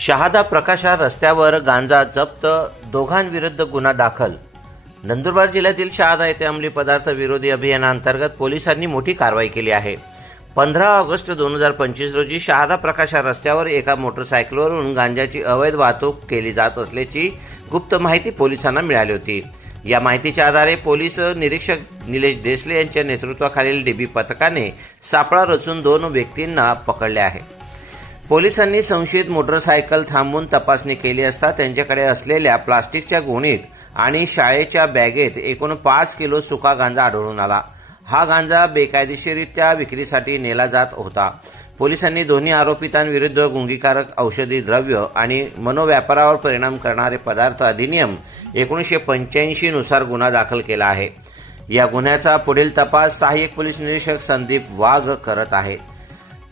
शहादा प्रकाशा रस्त्यावर गांजा जप्त दोघांविरुद्ध गुन्हा दाखल. नंदुरबार जिल्ह्यातील शहादा येथे अंमली पदार्थ विरोधी अभियानांतर्गत पोलिसांनी मोठी कारवाई केली आहे. पंधरा ऑगस्ट दोन हजार पंचवीस रोजी शहादा प्रकाशा रस्त्यावर एका मोटरसायकलवरून गांजाची अवैध वाहतूक केली जात असल्याची गुप्त माहिती पोलिसांना मिळाली होती. या माहितीच्या आधारे पोलीस निरीक्षक निलेश देसले यांच्या नेतृत्वाखालील डीबी पथकाने सापळा रचून दोन व्यक्तींना पकडले आहे. पोलिसांनी संशयित मोटरसायकल थांबवून तपासणी केली असता त्यांच्याकडे असलेल्या प्लास्टिकच्या गोणीत आणि शाळेच्या बॅगेत एकूण पाच किलो सुका गांजा आढळून आला. हा गांजा बेकायदेशीररित्या विक्रीसाठी नेला जात होता. पोलिसांनी दोन्ही आरोपितांविरुद्ध गुंगीकारक औषधी द्रव्य आणि मनोव्यापारावर परिणाम करणारे पदार्थ अधिनियम एकोणीसशे पंच्याऐंशी नुसार गुन्हा दाखल केला आहे. या गुन्ह्याचा पुढील तपास सहाय्यक पोलीस निरीक्षक संदीप वाघ करत आहेत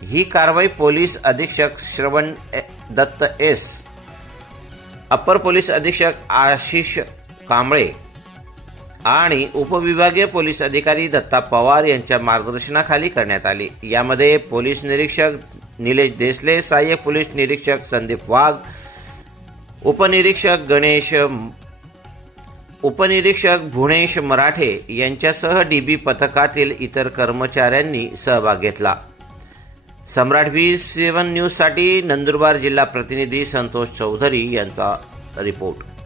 ही कारवाई पोलीस अधीक्षक श्रवण दत्त एस अपर पोलीस अधीक्षक आशिष कांबळे आणि उपविभागीय पोलीस अधिकारी दत्ता पवार यांच्या मार्गदर्शनाखाली करण्यात आली. यामध्ये पोलीस निरीक्षक निलेश देसले सहाय्यक पोलीस निरीक्षक संदीप वाघ उपनिरीक्षक गणेश उपनिरीक्षक भुणेश मराठे यांच्यासह डीबी पथकातील इतर कर्मचाऱ्यांनी सहभाग घेतला. सम्राट व्ही सेवन न्यूजसाठी नंदुरबार जिल्हा प्रतिनिधी संतोष चौधरी यांचा रिपोर्ट.